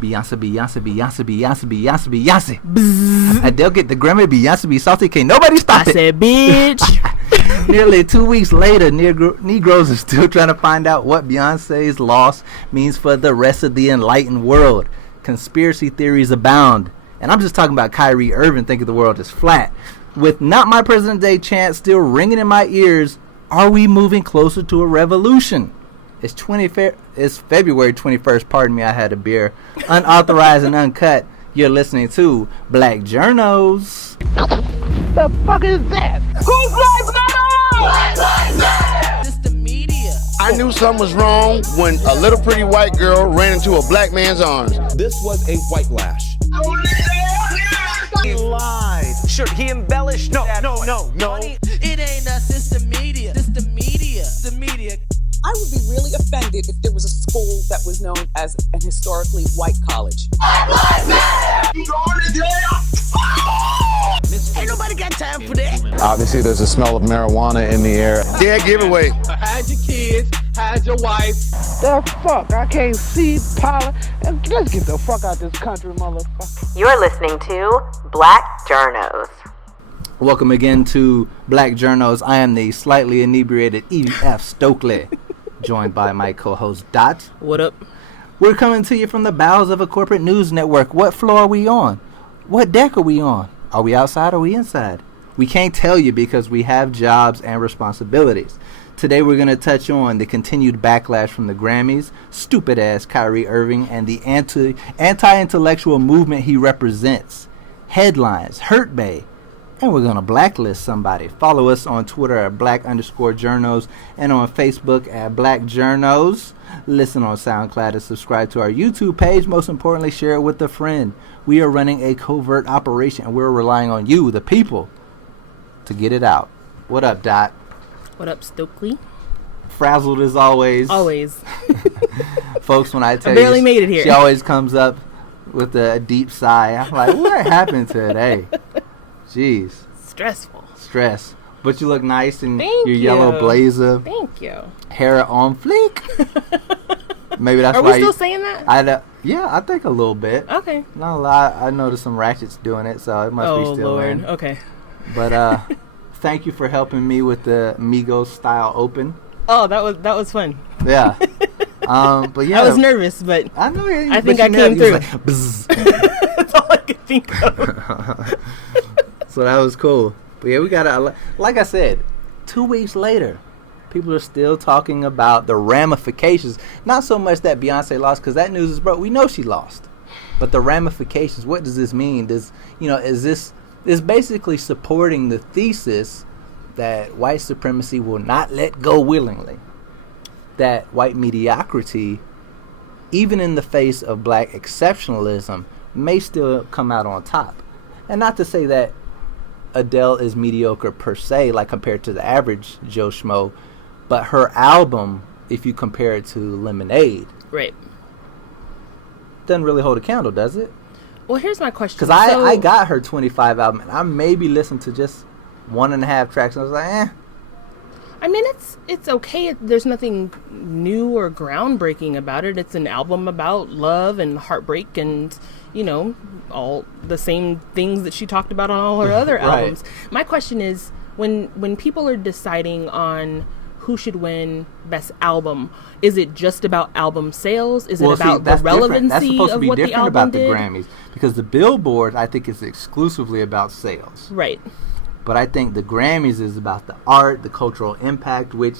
Beyonce, Beyonce, Beyonce, Beyonce, Beyonce, Beyonce. Bzzz. Adele get the Grammy, Beyonce be salty, can't nobody stop it. I said, bitch. Nearly 2 weeks later, Negroes are still trying to find out what Beyonce's loss means for the rest of the enlightened world. Conspiracy theories abound. And I'm just talking about Kyrie Irving thinking the world is flat. With Not My President Day chant still ringing in my ears, are we moving closer to a revolution? It's February 21st. Pardon me, I had a beer. Unauthorized and uncut. You're listening to Black Journos. The fuck is that? Who's Black Journos? Black Journos! It's the media. I knew something was wrong when a little pretty white girl ran into a black man's arms. This was a white lash. He lied. Sure, he embellished. No. It ain't us, it's the media. It's the media. The media. I would be really offended if there was a school that was known as an historically white college. Ain't nobody got time for that. Obviously, there's a smell of marijuana in the air. Dead giveaway. Hide your kids, hide your wife. The fuck? I can't see pollen. Let's get the fuck out this country, motherfucker. You're listening to Black Journos. Welcome again to Black Journos. I am the slightly inebriated E.F. Stokely, joined by my co-host Dot. What up? We're coming to you from the bowels of a corporate news network. What floor are we on? What deck are we on? Are we outside or are we inside? We can't tell you because we have jobs and responsibilities. Today we're going to touch on the continued backlash from the Grammys, stupid-ass Kyrie Irving, and the anti-intellectual movement he represents. Headlines, Hurt Bay, and we're going to blacklist somebody. Follow us on Twitter at Black_Journos and on Facebook at Black Journos. Listen on SoundCloud and subscribe to our YouTube page. Most importantly, share it with a friend. We are running a covert operation and we're relying on you, the people, to get it out. What up, Dot? What up, Stokely? Frazzled as always. Always. Folks, when I tell I barely you, made it here. She always comes up with a deep sigh. I'm like, what happened today? Jeez. Stress. But you look nice in Thank your you. yellow blazer. Thank you. Hair on fleek. Maybe that's Are why we still saying that? I think a little bit. Okay. No lie, I noticed some ratchets doing it, so it must be still Lord. in. Okay. But thank you for helping me with the Migos style open. Oh, that was fun. Yeah. But yeah, I was nervous, but I know. I think I came through. Like, That's all I could think of. So that was cool. But yeah, we got like I said, 2 weeks later, people are still talking about the ramifications. Not so much that Beyonce lost, because that news is broke. We know she lost. But the ramifications, what does this mean? Is basically supporting the thesis that white supremacy will not let go willingly. That white mediocrity, even in the face of black exceptionalism, may still come out on top. And not to say that Adele is mediocre per se, like compared to the average Joe Schmo, but her album, if you compare it to Lemonade, Right. doesn't really hold a candle, does it? Well, here's my question. Because I got her 25 album, and I maybe listened to just 1.5 tracks, and I was like, eh. I mean, it's okay. There's nothing new or groundbreaking about it. It's an album about love and heartbreak and, all the same things that she talked about on all her other Right. albums. My question is, when people are deciding on who should win Best Album, is it just about album sales? Is it about the relevancy That's supposed to of be what the different album about did? the Grammys, because the Billboard, I think, is exclusively about sales. Right. But I think the Grammys is about the art, the cultural impact, which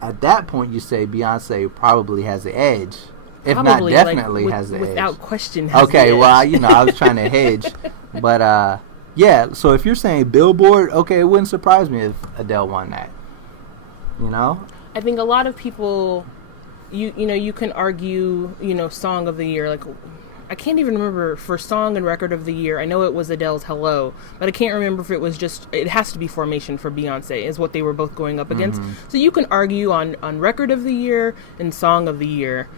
at that point you say Beyonce probably has the edge. If Probably, not definitely has the without edge. question has Okay, the edge. well, I was trying to hedge. But, yeah, so if you're saying Billboard, okay, it wouldn't surprise me if Adele won that. I think a lot of people, you can argue, song of the year. Like, I can't even remember for song and record of the year. I know it was Adele's Hello, but I can't remember if it was it has to be Formation for Beyonce is what they were both going up against. So you can argue on record of the year and song of the year.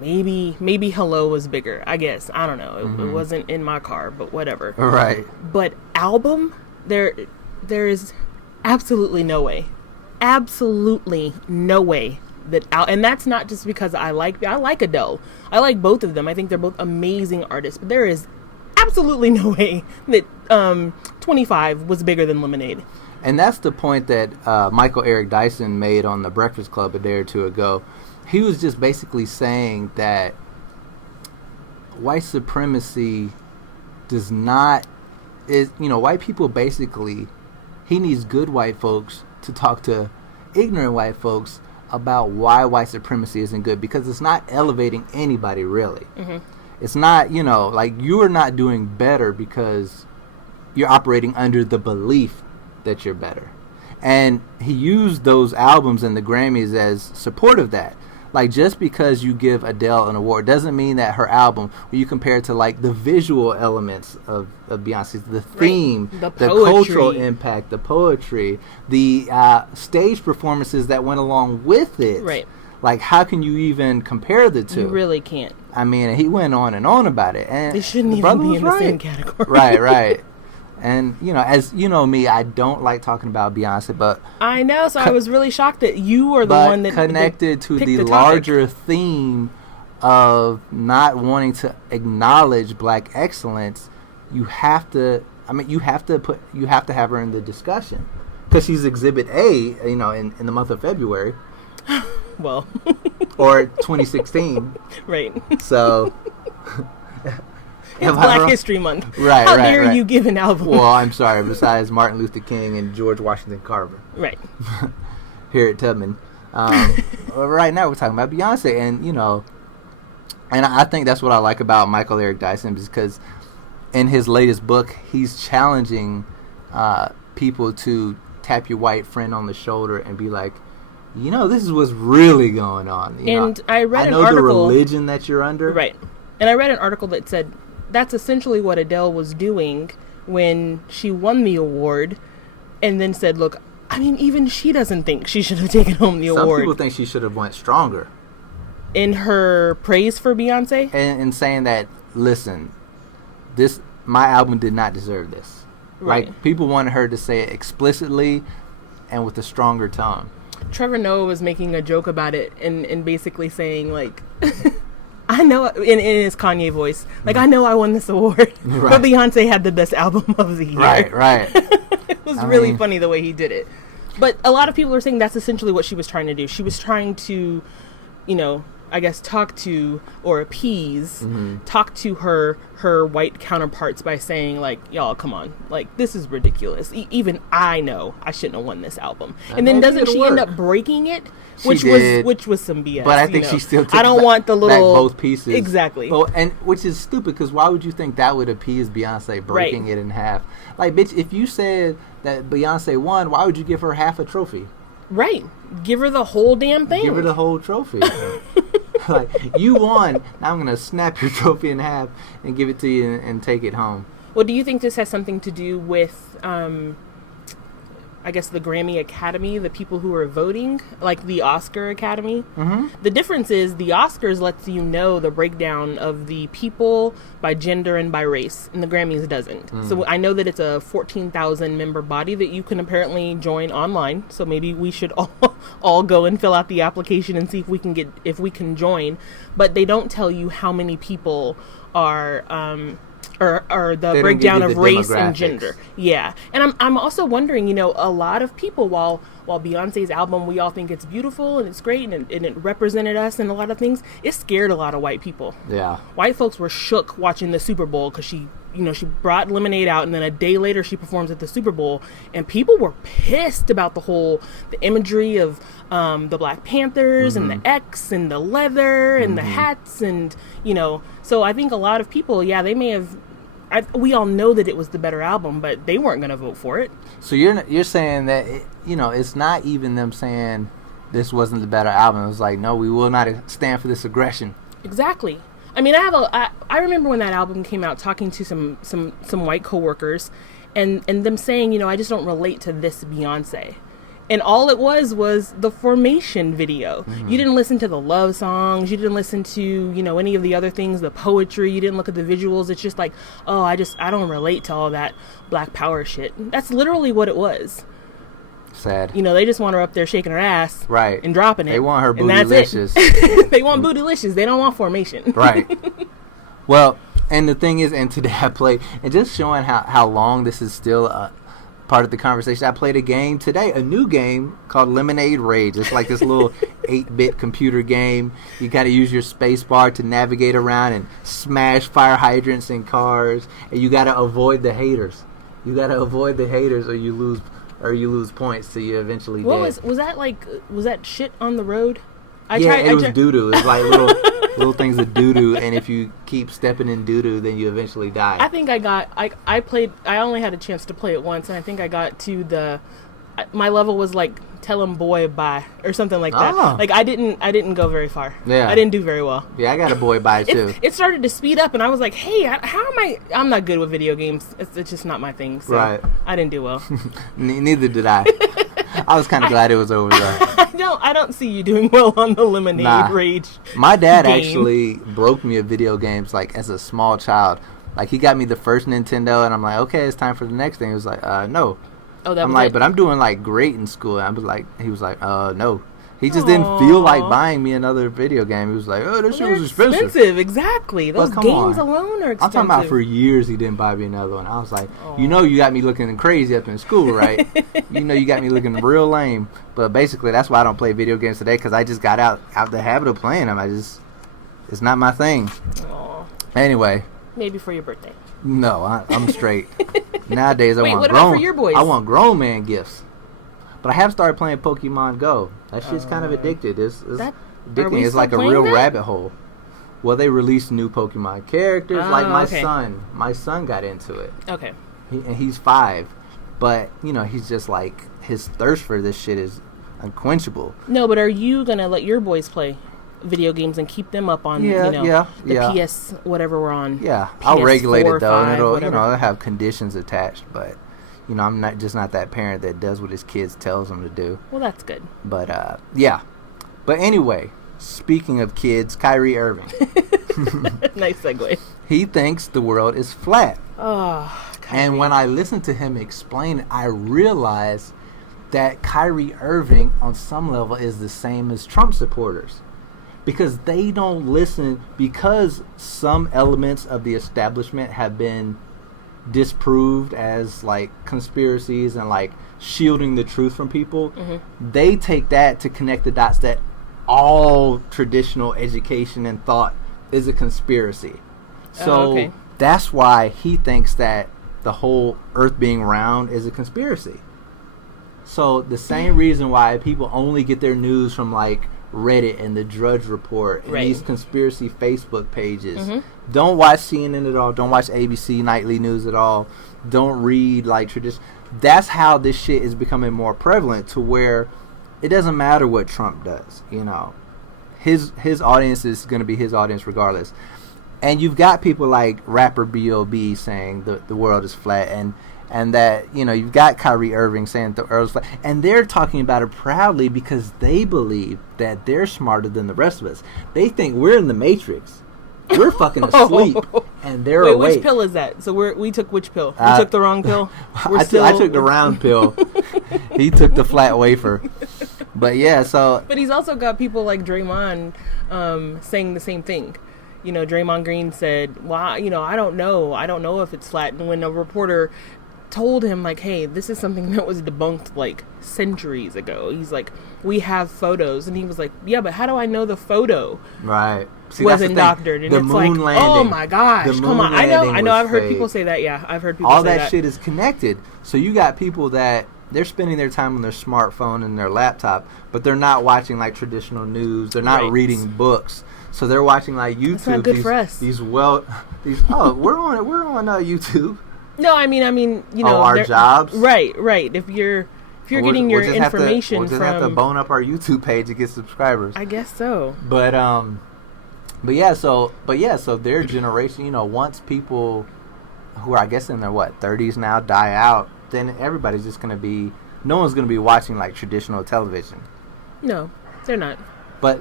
Maybe Hello was bigger, I guess. I don't know. It wasn't in my car, but whatever. Right. But album, there is absolutely no way and that's not just because I like Adele. I like both of them. I think they're both amazing artists, but there is absolutely no way that 25 was bigger than Lemonade. And that's the point that Michael Eric Dyson made on The Breakfast Club a day or two ago. He was just basically saying that white supremacy does not, white people basically, he needs good white folks to talk to ignorant white folks about why white supremacy isn't good, because it's not elevating anybody really. Mm-hmm. It's not, you're not doing better because you're operating under the belief that you're better. And he used those albums and the Grammys as support of that. Like, just because you give Adele an award doesn't mean that her album, when you compare it to like the visual elements of Beyonce's, the theme, the cultural impact, the poetry, the stage performances that went along with it. Right. Like, how can you even compare the two? You really can't. I mean, he went on and on about it. And they shouldn't even be in the same category. Right. And, as you know me, I don't like talking about Beyonce, but... I know, so I was really shocked that you are the one that connected to the larger theme of not wanting to acknowledge black excellence, you have to have her in the discussion. Because she's Exhibit A, in the month of February. Well. Or 2016. Right. So... It's Black History Month. Right, How dare you give an album? Well, I'm sorry. Besides Martin Luther King and George Washington Carver. Right. Here at Tubman. Right now we're talking about Beyonce. And, and I think that's what I like about Michael Eric Dyson, because in his latest book, he's challenging people to tap your white friend on the shoulder and be like, this is what's really going on. I read an article. I know the religion that you're under. Right. And I read an article that said that's essentially what Adele was doing when she won the award, and then said, look, even she doesn't think she should have taken home the award. Some people think she should have went stronger. In her praise for Beyonce? And saying that, listen, my album did not deserve this. Right. Like, people wanted her to say it explicitly and with a stronger tone. Trevor Noah was making a joke about it and basically saying, like... I know, in his Kanye voice, like, I know I won this award, right, but Beyonce had the best album of the year. Right. It was really funny the way he did it. But a lot of people are saying that's essentially what she was trying to do. She was trying to, I guess, talk to or appease, talk to her white counterparts by saying, like, y'all, come on, like, this is ridiculous. Even I know I shouldn't have won this album. And then doesn't she end up breaking it? Which was some BS. But I think she still took I don't want the little both pieces. Exactly. Well, and which is stupid, because why would you think that would appease Beyonce, breaking it in half? Like, bitch, if you said that Beyonce won, why would you give her half a trophy? Right. Give her the whole damn thing. Give her the whole trophy. Like, you won, now I'm going to snap your trophy in half and give it to you and take it home. Well, do you think this has something to do with, I guess, the Grammy Academy, the people who are voting, like the Oscar Academy? Mm-hmm. The difference is the Oscars lets you know the breakdown of the people by gender and by race, and the Grammys doesn't. So I know that it's a 14,000 member body that you can apparently join online. So maybe we should all go and fill out the application and see if we can join. But they don't tell you how many people are or the breakdown of race and gender. Yeah. And I'm also wondering, a lot of people, while Beyonce's album, we all think it's beautiful and it's great and it represented us and a lot of things, it scared a lot of white people. Yeah. White folks were shook watching the Super Bowl because she brought Lemonade out, and then a day later she performs at the Super Bowl, and people were pissed about the imagery of the Black Panthers and the X and the leather and the hats and, so I think a lot of people, they may have, we all know that it was the better album, but they weren't going to vote for it. So you're saying that, it's not even them saying this wasn't the better album. It was like, no, we will not stand for this aggression. Exactly. I mean, I remember when that album came out, talking to some white coworkers, and them saying, I just don't relate to this Beyonce. And all it was the Formation video. Mm-hmm. You didn't listen to the love songs. You didn't listen to, any of the other things, the poetry. You didn't look at the visuals. It's just like, I don't relate to all that Black Power shit. That's literally what it was. Sad. You know, they just want her up there shaking her ass. Right. And dropping it. They want her and that's bootylicious. it. They want bootylicious. They don't want formation. Right. Well, and the thing is, and today I played, and just showing how long this is still part of the conversation, I played a game today, a new game called Lemonade Rage. It's like this little 8-bit computer game. You got to use your space bar to navigate around and smash fire hydrants in cars, and you got to avoid the haters. You got to avoid the haters, or you lose points till you eventually dead. Was that like? Was that shit on the road? It was doo-doo. It's like little things of doo-doo, and if you keep stepping in doo-doo, then you eventually die. I think I played, I only had a chance to play it once, and I think I got to my level was like, tell him boy bye, or something like that. Oh. Like, I didn't go very far. Yeah. I didn't do very well. Yeah, I got a boy bye, too. It started to speed up, and I was like, hey, I'm not good with video games. It's just not my thing, so right. I didn't do well. Neither did I. I was kind of glad it was over, though. I don't see you doing well on the Lemonade Rage. My dad game. actually broke me of video games, like, as a small child. Like, he got me the first Nintendo, and I'm like, okay, it's time for the next thing. He was like, no. Oh, that I'm was like, it? but I'm doing, like, great in school. And he was like, no. He just didn't feel like buying me another video game. He was like, oh, this shit was expensive. Exactly. Those But come games on. alone are expensive. I'm talking about for years he didn't buy me another one. I was like, you know you got me looking crazy up in school, right? You know you got me looking real lame. But basically that's why I don't play video games today, because I just got out the habit of playing them. It's not my thing. Aww. Anyway. Maybe for your birthday. No, I'm straight. Nowadays I Wait, want what grown. about for your boys? I want grown man gifts. But I have started playing Pokemon Go. That shit's kind of addicted. It's addicting. It's like a real rabbit hole. Well, they released new Pokemon characters. Like my son. My son got into it. Okay. And he's 5. But, you know, he's just like, his thirst for this shit is unquenchable. No, but are you going to let your boys play video games and keep them up on, the PS, whatever we're on? Yeah, PS4, I'll regulate it, though. 5, And it'll, whatever. it'll have conditions attached. But, you know, I'm not that parent that does what his kids tells them to do. Well, that's good. But, yeah. But anyway, speaking of kids, Kyrie Irving. Nice segue. He thinks the world is flat. Oh, Kyrie. And when I listened to him explain it, I realized that Kyrie Irving, on some level, is the same as Trump supporters. Because they don't listen, because some elements of the establishment have been disproved as like conspiracies and like shielding the truth from people. Mm-hmm. They take that to connect the dots that all traditional education and thought is a conspiracy. So that's why he thinks that the whole earth being round is a conspiracy. So the same reason why people only get their news from like Reddit and the Drudge Report and these conspiracy Facebook pages. Mm-hmm. Don't watch CNN at all. Don't watch ABC Nightly News at all. Don't read like tradition. That's how this shit is becoming more prevalent, to where it doesn't matter what Trump does. You know, his audience is going to be his audience regardless. And you've got people like rapper B.O.B. saying the world is flat, and that, you know, you've got Kyrie Irving saying the earth is flat, and they're talking about it proudly because they believe that they're smarter than the rest of us. They think we're in the Matrix. We're fucking asleep, and they're awake. Wait, which pill is that? So we took which pill? We took the wrong pill? I took the round pill. He took the flat wafer. But yeah, so... But he's also got people like Draymond saying the same thing. You know, Draymond Green said, well, you know, I don't know if it's flat. And when a reporter told him, like, hey, this is something that was debunked like centuries ago, he's like, we have photos. And he was like, yeah, but how do I know the photo was indoctored? And it's like, landing, oh my gosh, come on. I know I've heard people say that. Yeah, I've heard people say that. All that shit is connected. So you got people that they're spending their time on their smartphone and their laptop, but they're not watching like traditional news. They're not reading books. So they're watching like YouTube. That's not good for us. We're on YouTube. No, I mean, you know, our jobs. Right. If you're getting your information we'll just have to bone up our YouTube page to get subscribers. I guess so. But so their generation, you know, once people who are, I guess, in their 30s now die out, then everybody's just gonna be, no one's gonna be watching like traditional television. No, they're not. But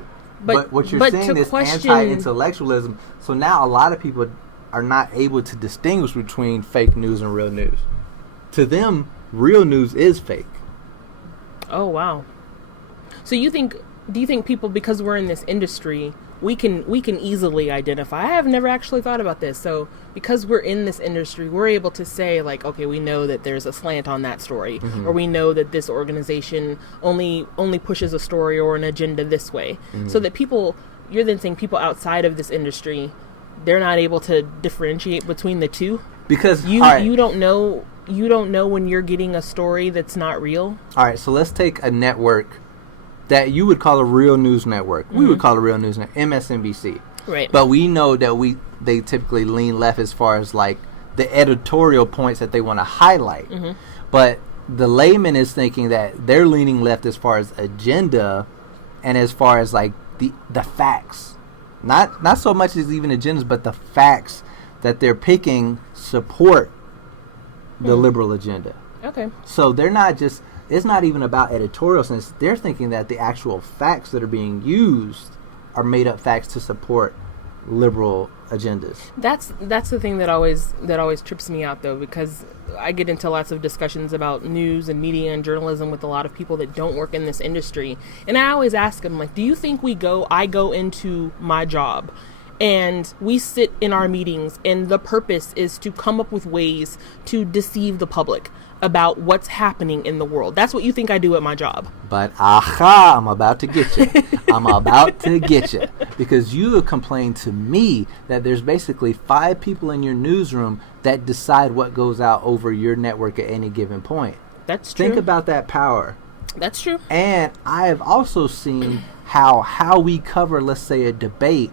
what you're saying is anti-intellectualism. So now a lot of people are not able to distinguish between fake news and real news. To them, real news is fake. Oh, wow. So do you think people, because we're in this industry, we can easily identify? I have never actually thought about this. So because we're in this industry, we're able to say, like, okay, we know that there's a slant on that story, or we know that this organization only pushes a story or an agenda this way. So that people, you're then saying people outside of this industry, they're not able to differentiate between the two? Because you don't know when you're getting a story that's not real? All right, so let's take a network that you would call a real news network. We would call a real news network, MSNBC. Right. But we know that they typically lean left as far as like the editorial points that they want to highlight. But the layman is thinking that they're leaning left as far as agenda and as far as like the facts. Not so much as even agendas, but the facts that they're picking support the liberal agenda. Okay. So they're not just, it's not even about editorial sense. They're thinking that the actual facts that are being used are made up facts to support liberal agendas. That's the thing that always trips me out, though, because I get into lots of discussions about news and media and journalism with a lot of people that don't work in this industry, and I always ask them, like, do you think I go into my job and we sit in our meetings and the purpose is to come up with ways to deceive the public about what's happening in the world? That's what you think I do at my job. But I'm about to get you. I'm about to get you. Because you have complained to me that there's basically 5 people in your newsroom that decide what goes out over your network at any given point. That's true. Think about that power. That's true. And I have also seen how we cover, let's say, a debate,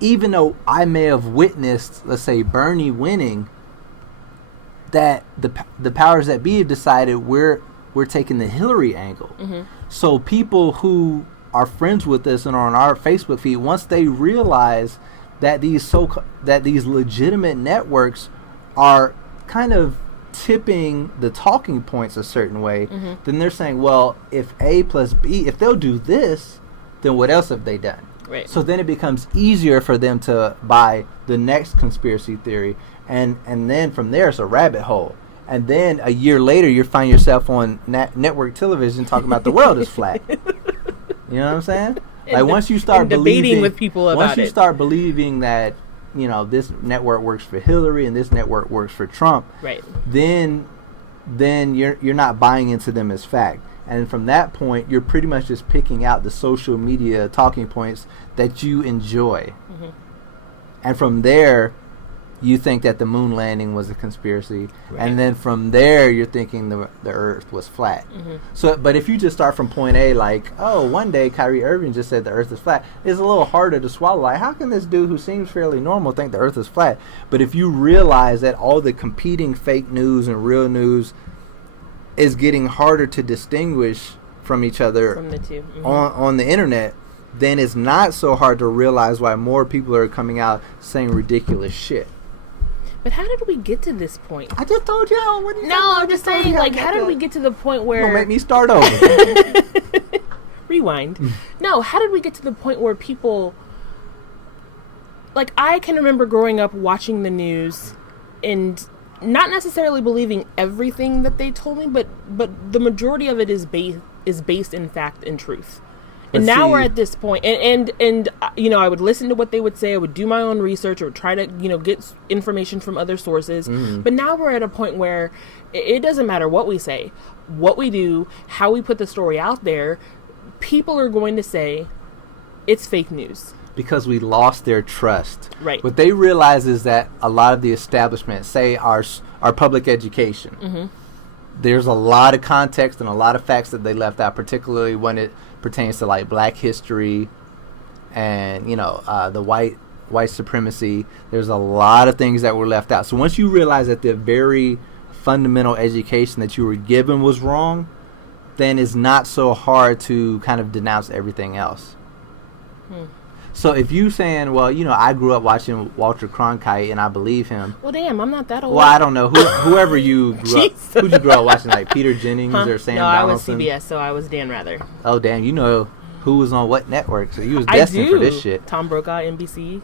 even though I may have witnessed, let's say, Bernie winning, that the powers that be have decided we're taking the Hillary angle. So people who are friends with us and are on our Facebook feed, once they realize that these legitimate networks are kind of tipping the talking points a certain way, then they're saying, well, if A plus B, if they'll do this, then what else have they done? Right. So then it becomes easier for them to buy the next conspiracy theory, and then from there it's a rabbit hole. And then a year later you find yourself on network television talking about the world is flat. You know what I'm saying? Like once you start debating with people about once you start believing that, you know, this network works for Hillary and this network works for Trump, right? Then you're not buying into them as fact. And from that point, you're pretty much just picking out the social media talking points that you enjoy. And from there, you think that the moon landing was a conspiracy. Right. And then from there, you're thinking the earth was flat. So, but if you just start from point A, like, oh, one day Kyrie Irving just said the earth is flat, it's a little harder to swallow. Like, how can this dude who seems fairly normal think the earth is flat? But if you realize that all the competing fake news and real news is getting harder to distinguish from each other from the two. on the internet, then it's not so hard to realize why more people are coming out saying ridiculous shit. But how did we get to this point? I just told y'all. What I'm just saying, like, how did we get to the point where... Don't make me start over. Rewind. No, how did we get to the point where people... Like, I can remember growing up watching the news and not necessarily believing everything that they told me, but the majority of it is based in fact and truth. And now we're at this point, and you know, I would listen to what they would say. I would do my own research, or try to, you know, get information from other sources. But now we're at a point where it doesn't matter what we say, what we do, how we put the story out there. People are going to say it's fake news. Because we lost their trust. Right. What they realize is that a lot of the establishment, say our public education, there's a lot of context and a lot of facts that they left out, particularly when it pertains to like black history and, you know, the white supremacy. There's a lot of things that were left out. So once you realize that the very fundamental education that you were given was wrong, then it's not so hard to kind of denounce everything else. So if you saying, well, you know, I grew up watching Walter Cronkite and I believe him. Well, damn, I'm not that old. Well, I don't know. Whoever you grew up, who'd you grow up watching, like Peter Jennings or Sam Donaldson? No, I was CBS, so I was Dan Rather. Oh, damn, you know who was on what network, so you was destined for this shit. Tom Brokaw, NBC.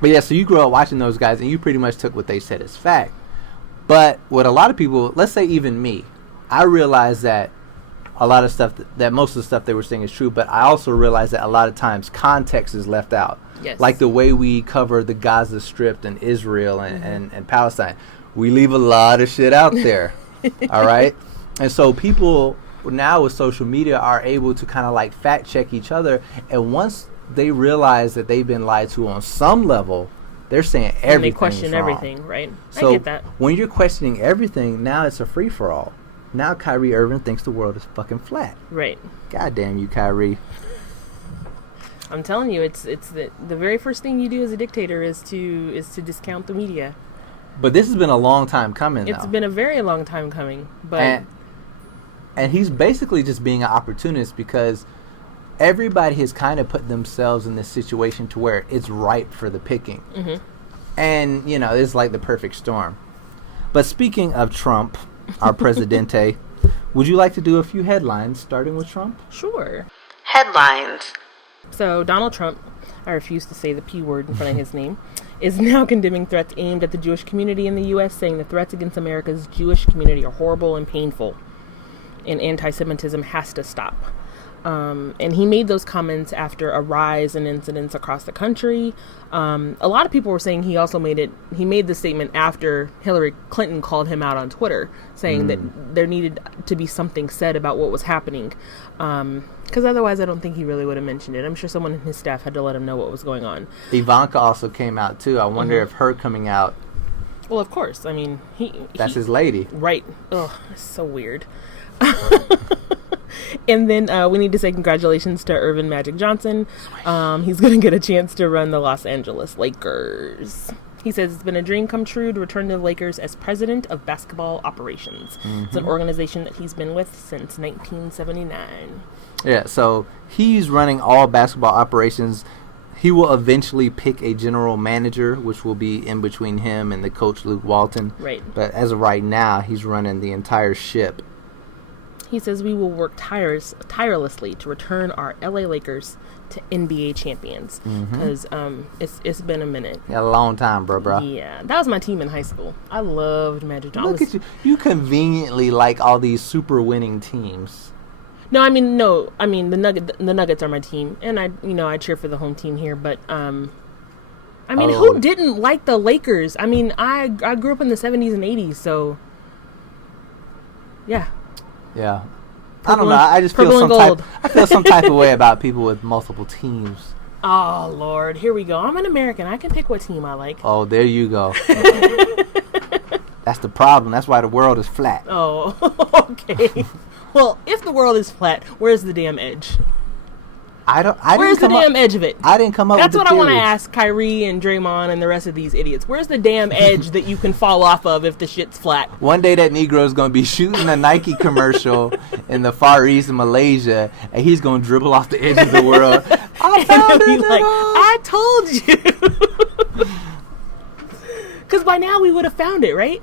But yeah, so you grew up watching those guys and you pretty much took what they said as fact. But what a lot of people, let's say even me, I realized that a lot of stuff that most of the stuff they were saying is true, but I also realized that a lot of times context is left out. Yes. Like the way we cover the Gaza Strip and Israel and Palestine. We leave a lot of shit out there. All right? And so people now with social media are able to kind of like fact check each other. And once they realize that they've been lied to on some level, they're saying everything. And they question wrong. everything, right? So I get that. When you're questioning everything, now it's a free for all. Now Kyrie Irving thinks the world is fucking flat. Right. God damn you, Kyrie. I'm telling you, it's the very first thing you do as a dictator is to discount the media. But this has been a long time coming. It's been a very long time coming, but and he's basically just being an opportunist because everybody has kind of put themselves in this situation to where it's ripe for the picking. Mm-hmm. And, you know, it's like the perfect storm. But speaking of Trump, our presidente, would you like to do a few headlines starting with Trump? Sure. Headlines. So Donald Trump, I refuse to say the P word in front of his name, is now condemning threats aimed at the Jewish community in the U.S., saying the threats against America's Jewish community are horrible and painful, and anti-Semitism has to stop. And he made those comments after a rise in incidents across the country. A lot of people were saying he made the statement after Hillary Clinton called him out on Twitter, saying that there needed to be something said about what was happening. Because otherwise I don't think he really would have mentioned it. I'm sure someone in his staff had to let him know what was going on. Ivanka also came out too. I wonder if her coming out. Well, of course. I mean, that's his lady. Right. Ugh, it's so weird. And then we need to say congratulations to Earvin Magic Johnson. He's going to get a chance to run the Los Angeles Lakers. He says it's been a dream come true to return to the Lakers as president of basketball operations. Mm-hmm. It's an organization that he's been with since 1979. Yeah, so he's running all basketball operations. He will eventually pick a general manager, which will be in between him and the coach Luke Walton. Right. But as of right now, he's running the entire ship. He says we will work tirelessly to return our LA Lakers to NBA champions because it's been a minute. Yeah, a long time, bro. Yeah, that was my team in high school. I loved Magic Johnson. Look at you. You conveniently like all these super winning teams. No, I mean the Nuggets are my team, and I cheer for the home team here. But who didn't like the Lakers? I mean, I grew up in the 70s and 80s, so yeah. Yeah. I don't know. I just feel some type of way about people with multiple teams. Oh, Lord. Here we go. I'm an American. I can pick what team I like. Oh, there you go. That's the problem. That's why the world is flat. Oh, okay. Well, if the world is flat, where's the damn edge? Where's the damn edge of it? I didn't come up with the theory. That's what I want to ask Kyrie and Draymond and the rest of these idiots. Where's the damn edge that you can fall off of if the shit's flat? One day that Negro's going to be shooting a Nike commercial in the Far East of Malaysia, and he's going to dribble off the edge of the world. I told you. Because by now we would have found it, right?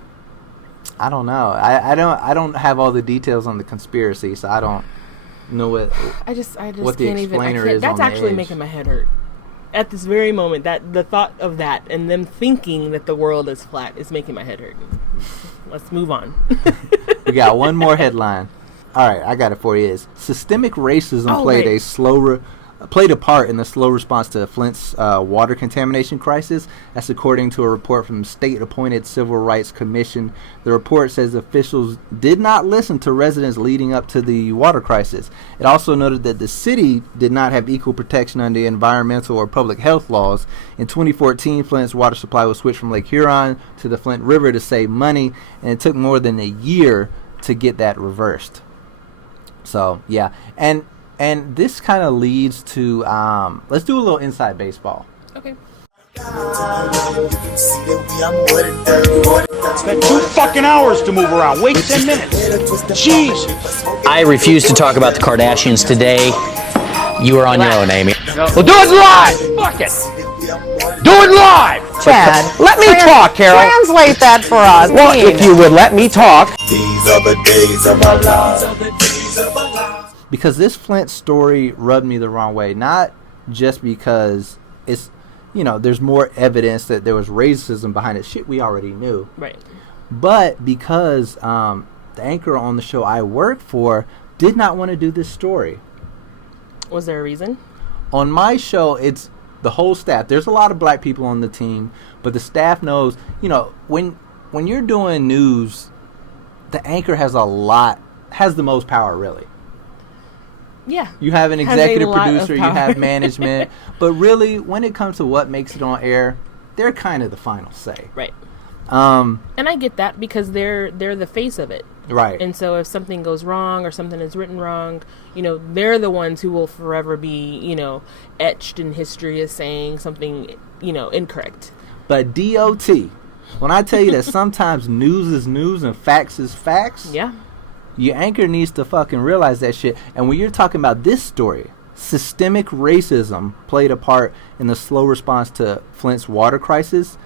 I don't know. I don't have all the details on the conspiracy, so I don't know what I just what the can't explainer is. That's on actually the making my head hurt. At this very moment, that the thought of that and them thinking that the world is flat is making my head hurt. Let's move on. We got one more headline. All right, I got it for you. Is systemic racism played a part in the slow response to Flint's water contamination crisis. That's according to a report from the state-appointed Civil Rights Commission. The report says officials did not listen to residents leading up to the water crisis. It also noted that the city did not have equal protection under environmental or public health laws. In 2014, Flint's water supply was switched from Lake Huron to the Flint River to save money, and it took more than a year to get that reversed. So, yeah. And this kind of leads to, let's do a little inside baseball. Okay. Spent 2 fucking hours to move around. Wait 10 minutes. Jeez. I refuse to talk about the Kardashians today. You are on your own, Amy. Well, do it live. Fuck it. Do it live. Chad, let me talk, Carol. Translate that for us. Well, if you would let me talk. These are the days of our lives. Because this Flint story rubbed me the wrong way. Not just because it's, there's more evidence that there was racism behind it. Shit we already knew. Right. But because the anchor on the show I work for did not want to do this story. Was there a reason? On my show, it's the whole staff. There's a lot of black people on the team, but the staff knows, when you're doing news, the anchor has the most power, really. Yeah. You have an executive producer, you have management, but really, when it comes to what makes it on air, they're kind of the final say. Right. And I get that because they're the face of it. Right. And so if something goes wrong or something is written wrong, they're the ones who will forever be, etched in history as saying something, incorrect. But DOT, when I tell you that sometimes news is news and facts is facts, yeah, your anchor needs to fucking realize that shit. And when you're talking about this story, systemic racism played a part in the slow response to Flint's water crisis.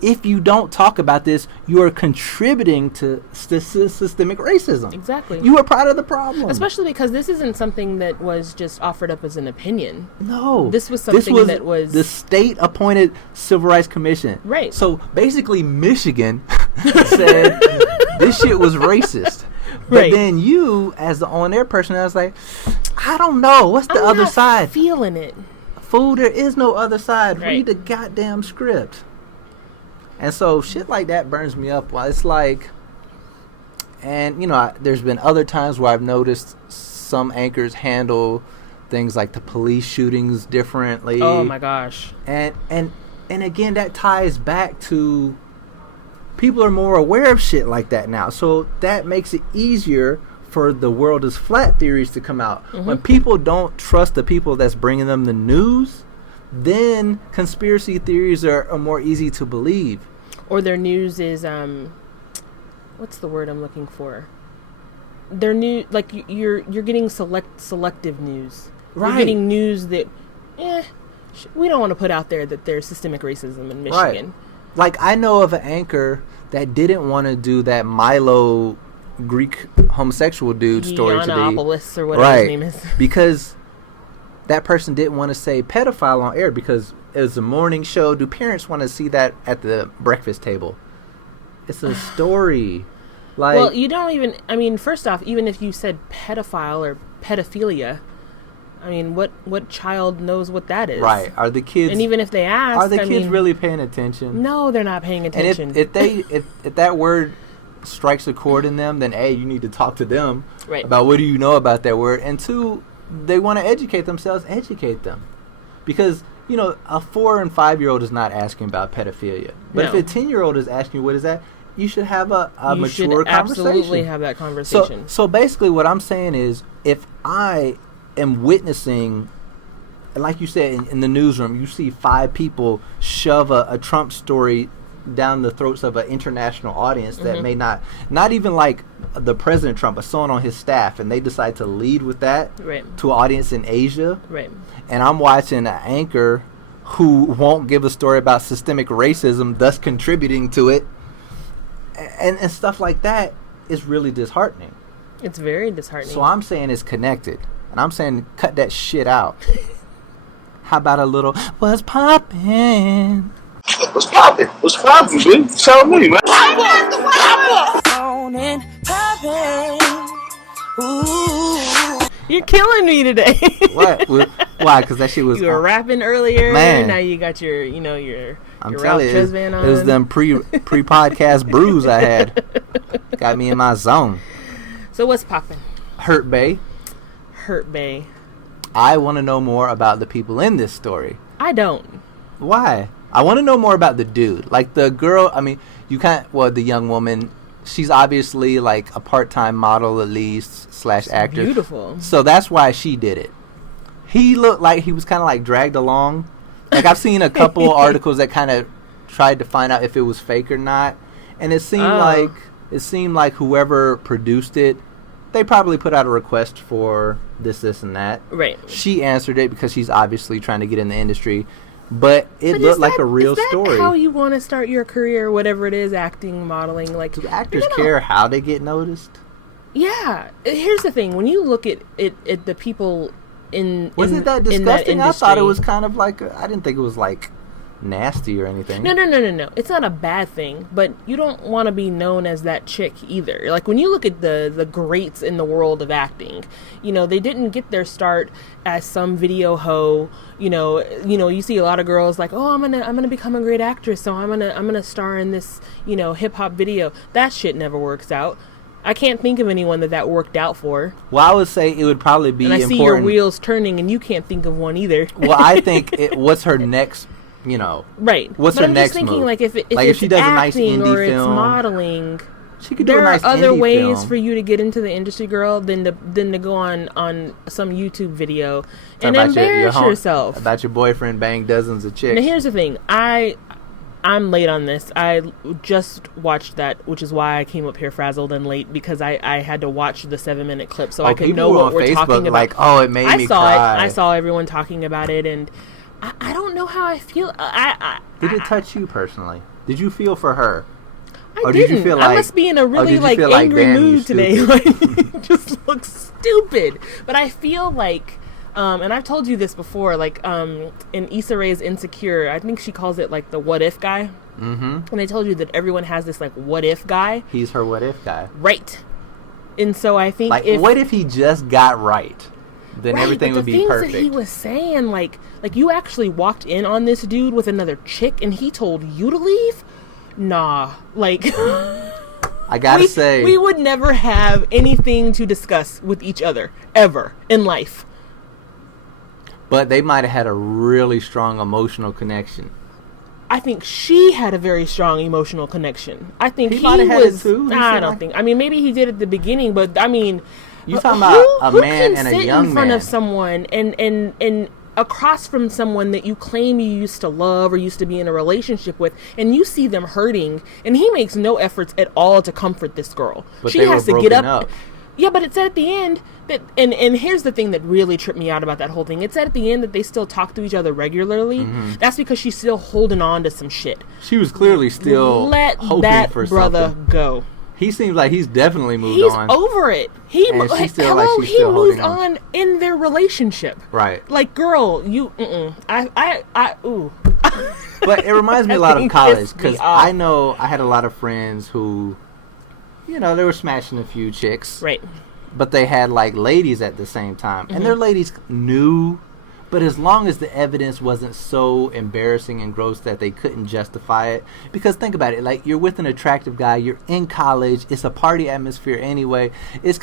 If you don't talk about this, you are contributing to systemic racism. Exactly. You are part of the problem. Especially because this isn't something that was just offered up as an opinion. No. This was something that was... the state-appointed Civil Rights Commission. Right. So, basically, Michigan said this shit was racist. But right. then you, as the on-air person, I was like, I don't know. What's the other side? I'm feeling it. Fool, there is no other side. Right. Read the goddamn script. And so shit like that burns me up. Well, it's like, and there's been other times where I've noticed some anchors handle things like the police shootings differently. Oh my gosh. And again, that ties back to people are more aware of shit like that now. So that makes it easier for the world is flat theories to come out. Mm-hmm. When people don't trust the people that's bringing them the news, then conspiracy theories are more easy to believe. Or their news is, what's the word I'm looking for? Their new, like you're getting selective news. Right. You're getting news that, we don't want to put out there that there's systemic racism in Michigan. Right. Like I know of an anchor that didn't want to do that Milo Greek homosexual dude story today. Yiannopoulos or whatever his name is. Because that person didn't want to say pedophile on air because it was a morning show. Do parents want to see that at the breakfast table? It's a story. Like, well, you don't even... I mean, first off, even if you said pedophile or pedophilia, I mean, what child knows what that is? Right. Are the kids... And even if they ask... Are the kids really paying attention? No, they're not paying attention. And if that word strikes a chord in them, then A, you need to talk to them about what do you know about that word. And two, they want to educate themselves, educate them. Because... a 4 and 5-year-old is not asking about pedophilia. But if a 10-year-old is asking you what is that, you should have a mature conversation. Absolutely have that conversation. So basically what I'm saying is if I am witnessing, like you said, in the newsroom, you see 5 people shove a Trump story down the throats of an international audience that may not even like the President Trump, but someone on his staff, and they decide to lead with that to an audience in Asia. Right. And I'm watching an anchor who won't give a story about systemic racism, thus contributing to it. And stuff like that is really disheartening. It's very disheartening. So I'm saying it's connected. And I'm saying cut that shit out. How about a little, what's poppin'? What's poppin'? What's poppin', dude? Tell me, man. You're killing me today. What? Why? Because that shit was... You were rapping earlier. Man. Now you got your I'm Ralph telling you, Tresvant on. it was them pre-podcast brews I had. Got me in my zone. So what's poppin'? Hurt Bay. I want to know more about the people in this story. I don't. Why? I want to know more about the dude. Like the girl, I mean, you can't... Well, the young woman... She's obviously like a part-time model at least / actor. Beautiful. So that's why she did it. He looked like he was kind of like dragged along. Like I've seen a couple articles that kind of tried to find out if it was fake or not, and it seemed like whoever produced it, they probably put out a request for this, and that. Right. She answered it because she's obviously trying to get in the industry. But it looked like a real story. Is that how you want to start your career, whatever it is, acting, modeling? Like, do actors care how they get noticed? Yeah. Here's the thing. When you look at the people Wasn't that disgusting? I thought it was kind of like... I didn't think it was like nasty or anything. No. It's not a bad thing, but you don't want to be known as that chick either. Like when you look at the greats in the world of acting, they didn't get their start as some video hoe. You see a lot of girls like, oh, I'm gonna become a great actress, so I'm gonna star in this hip hop video. That shit never works out. I can't think of anyone that worked out for. Well, I would say it would probably be important. And I see your wheels turning, and you can't think of one either. Well, I think what's her next, right? What's but her I'm next just thinking, move? like, if she does a nice indie indie or film, it's modeling, she could do a nice there are other indie ways film. for you to get into the industry, girl, than to go on some YouTube video and embarrass yourself about your boyfriend banged dozens of chicks. Now, here's the thing. I'm late on this. I just watched that, which is why I came up here frazzled and late, because I had to watch the 7-minute clip so I could know what we're talking about. Like, oh, it made me cry. I saw everyone talking about it, and I don't know how I feel. Did it touch you personally? Did you feel for her? I didn't. Did you feel like, I must be in a really angry mood today. It just looks stupid. But I feel like, and I've told you this before, like in Issa Rae's Insecure, I think she calls it like the what if guy. Mm-hmm. And I told you that everyone has this like what if guy. He's her what if guy. Right. And so I think what if he just got right? Then everything would be perfect. The things that he was saying, like you actually walked in on this dude with another chick and he told you to leave? Nah. Like I gotta say, we would never have anything to discuss with each other ever in life. But they might have had a really strong emotional connection. I think she had a very strong emotional connection. I think he might have had it too. I don't think. I mean, maybe he did at the beginning, but I mean, you talking about a man and a young man? Who can sit in front of someone and across from someone that you claim you used to love or used to be in a relationship with, and you see them hurting, and he makes no efforts at all to comfort this girl. But she they has were to get up. up. Yeah, but it said at the end that, and here's the thing that really tripped me out about that whole thing. It said at the end that they still talk to each other regularly. Mm-hmm. That's because she's still holding on to some shit. She was clearly still hoping that for brother something. Go. He seems like he's definitely moved on. He's over it. He moved on in their relationship. Right. Like, girl, you. Ooh. But it reminds me a lot of college, because I know I had a lot of friends who, they were smashing a few chicks. Right. But they had like ladies at the same time, and their ladies knew. But as long as the evidence wasn't so embarrassing and gross that they couldn't justify it. Because think about it, like, you're with an attractive guy, you're in college, it's a party atmosphere anyway. It's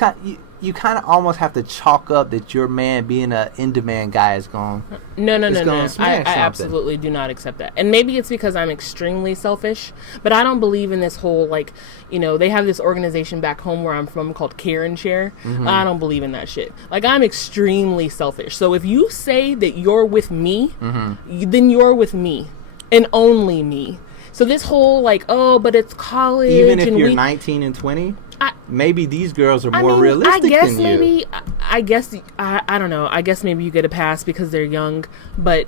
you kind of almost have to chalk up that your man being an in-demand guy is going. No. I absolutely do not accept that. And maybe it's because I'm extremely selfish, but I don't believe in this whole, like, they have this organization back home where I'm from called Care and Share. Mm-hmm. I don't believe in that shit. Like, I'm extremely selfish. So if you say that you're with me, then you're with me and only me. So this whole, like, oh, but it's college. Even if you're 19 and 20? Maybe these girls are more realistic than you. I guess, I don't know. I guess maybe you get a pass because they're young. But,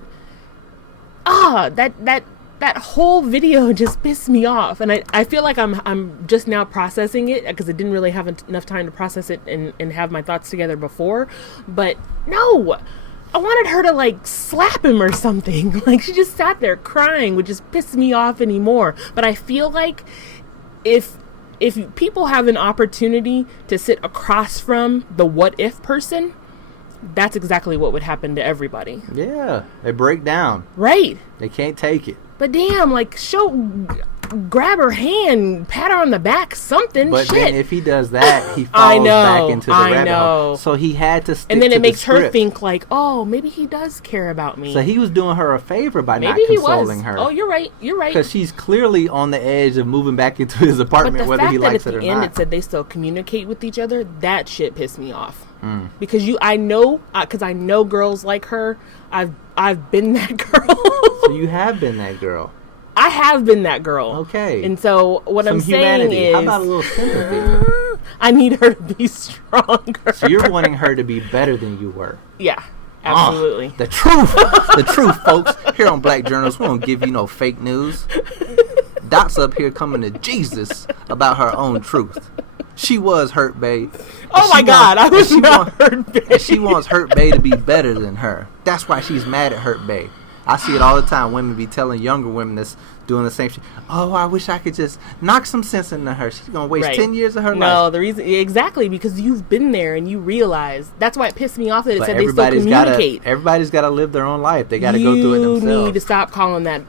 that whole video just pissed me off. And I feel like I'm just now processing it because I didn't really have enough time to process it and have my thoughts together before. But, no! I wanted her to, like, slap him or something. Like, she just sat there crying, which just pissed me off anymore. But I feel like if people have an opportunity to sit across from the what-if person, that's exactly what would happen to everybody. Yeah, they break down. Right. They can't take it. But damn, like, grab her hand, pat her on the back, something. But shit. Then if he does that, he falls back into the rabbit hole. So he had to stick to the script. And then it makes her think like, oh, maybe he does care about me. So he was doing her a favor by not consoling her. Oh, you're right. Because she's clearly on the edge of moving back into his apartment, whether he likes it or not. But the fact that at the end it said they still communicate with each other, that shit pissed me off. Because I know girls like her. I've been that girl. So you have been that girl. I have been that girl. Okay. And so what I'm saying is, how about a little sympathy? I need her to be stronger. So you're wanting her to be better than you were. Yeah, absolutely. The truth. The truth, folks. Here on Black Journos, we don't give you no fake news. Dot's up here coming to Jesus about her own truth. She was Hurt Bae. Oh my God, I was not Hurt Bae. She wants Hurt Bae to be better than her. That's why she's mad at Hurt Bae. I see it all the time. Women be telling younger women that's doing the same shit. Oh, I wish I could just knock some sense into her. She's going to waste 10 years of her life. No, the reason... Exactly, because you've been there and you realize... That's why it pissed me off that it said they still communicate. Everybody's got to live their own life. They got to go through it themselves. You need to stop calling that...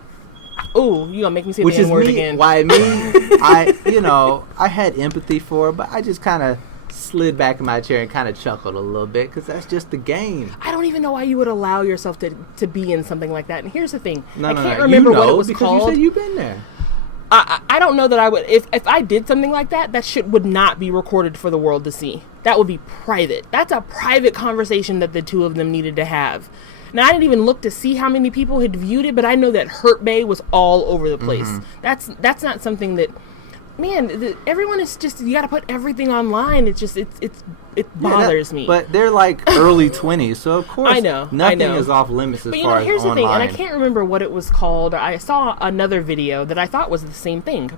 Oh, you gonna make me say the word again. Why me? I had empathy for her, but I just kind of slid back in my chair and kind of chuckled a little bit because that's just the game. I don't even know why you would allow yourself to be in something like that. And here's the thing. I can't No. remember what it was called. You said you've been there. I don't know that I would... If I did something like that, that shit would not be recorded for the world to see. That would be private. That's a private conversation that the two of them needed to have. Now, I didn't even look to see how many people had viewed it, but I know that Hurt Bay was all over the place. Mm-hmm. That's not something that... Man, everyone is just... You got to put everything online. It's just... It bothers me. But they're like early 20s, so of course I know. Nothing is off limits as far as here's online. The thing, and I can't remember what it was called. I saw another video that I thought was the same thing.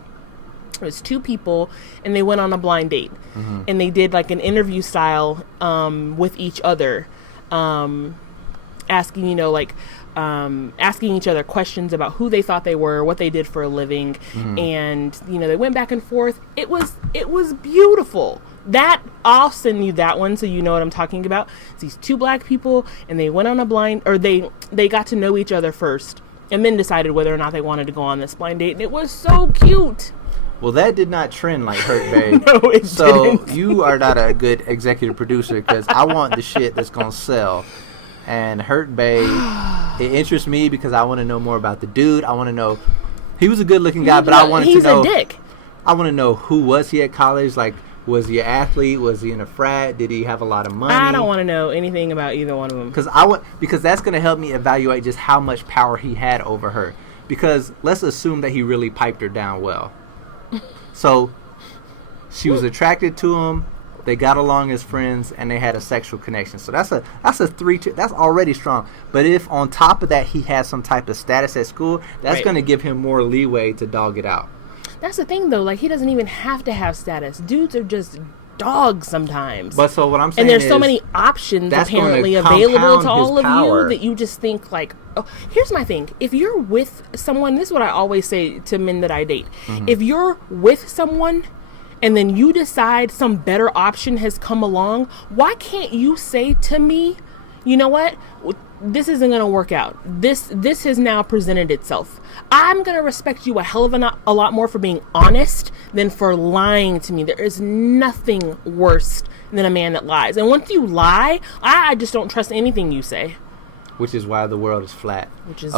It was two people, and they went on a blind date. Mm-hmm. And they did like an interview style with each other. Asking, asking each other questions about who they thought they were, what they did for a living, and they went back and forth. It was beautiful. That I'll send you that one so you know what I'm talking about. It's these two black people, and they went on a blind, or they got to know each other first, and then decided whether or not they wanted to go on this blind date. And it was so cute. Well, that did not trend like Hurt Bay. No, it didn't. You are not a good executive producer because I want the shit that's gonna sell. And Hurt Bay, it interests me because I want to know more about the dude. I want to know, he was a good-looking guy, but I wanted to know. He's a dick. I want to know who was he at college? Like, was he an athlete? Was he in a frat? Did he have a lot of money? I don't want to know anything about either one of them. Because that's going to help me evaluate just how much power he had over her. Because let's assume that he really piped her down well. So she was attracted to him. They got along as friends, and they had a sexual connection. So that's a 3-2. That's already strong. But if on top of that he has some type of status at school, that's going to give him more leeway to dog it out. That's the thing, though. Like, he doesn't even have to have status. Dudes are just dogs sometimes. But so what I'm saying is... And there's so many options apparently available to all of you that you just think, like... Oh, here's my thing. If you're with someone... This is what I always say to men that I date. Mm-hmm. If you're with someone... and then you decide some better option has come along, why can't you say to me, you know what, this isn't going to work out. This has now presented itself. I'm going to respect you a hell of a lot more for being honest than for lying to me. There is nothing worse than a man that lies. And once you lie, I just don't trust anything you say. Which is why the world is flat. Which is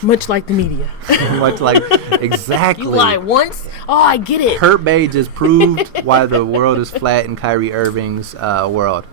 much like the media. Much like, exactly. You lie once? Oh, I get it. Hurt Bay just proved why the world is flat in Kyrie Irving's world.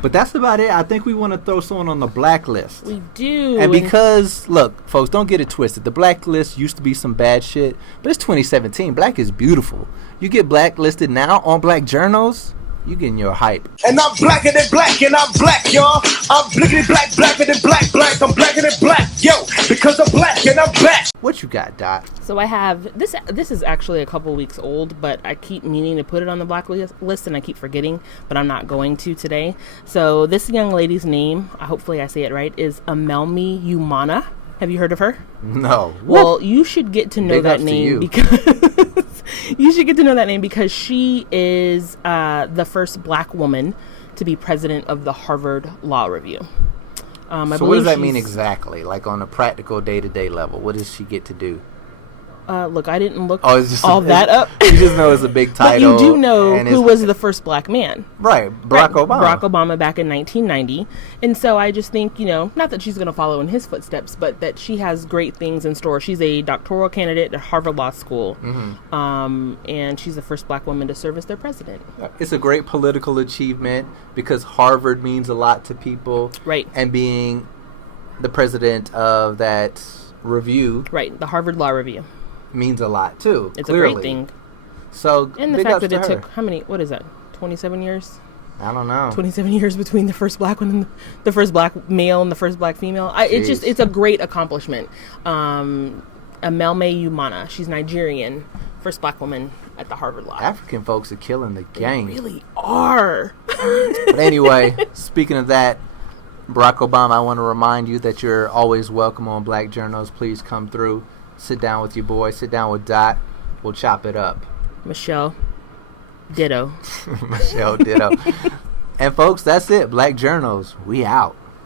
But that's about it. I think we want to throw someone on the blacklist. We do. And because, look, folks, don't get it twisted. The blacklist used to be some bad shit, but it's 2017. Black is beautiful. You get blacklisted now on Black Journos, you getting your hype. And I'm blacker than black, and I'm black, y'all. I'm blickety black, blacker than black, black. I'm blacker than black, yo, because I'm black and I'm back. What you got, Dot? So I have this. This is actually a couple weeks old, but I keep meaning to put it on the blacklist, and I keep forgetting, but I'm not going to today. So this young lady's name, hopefully I say it right, is Amelmi Umana. Have you heard of her? No. Well, you should get to know that name because you should get to know that name because she is the first black woman to be president of the Harvard Law Review. So what does that mean exactly? Like on a practical day-to-day level, what does she get to do? Look, I didn't look that up. You just know it's a big title. But you do know who was the first black man. Right, Barack Obama. Barack Obama back in 1990. And so I just think, not that she's going to follow in his footsteps, but that she has great things in store. She's a doctoral candidate at Harvard Law School. Mm-hmm. And she's the first black woman to serve as their president. It's a great political achievement because Harvard means a lot to people. Right. And being the president of that review. Right, the Harvard Law Review. Means a lot too. It's clearly. a great thing. So, and the fact that it took what is that? 27 years? I don't know. 27 years between the first black one and the first black male and the first black female. It's a great accomplishment. Amelme Umana, she's Nigerian, first black woman at the Harvard Law. African folks are killing the game. They really are. But anyway, speaking of that, Barack Obama, I want to remind you that you're always welcome on Black Journos. Please come through. Sit down with your boy. Sit down with Dot. We'll chop it up. Michelle, ditto. Michelle, ditto. And folks, that's it. Black Journos, we out.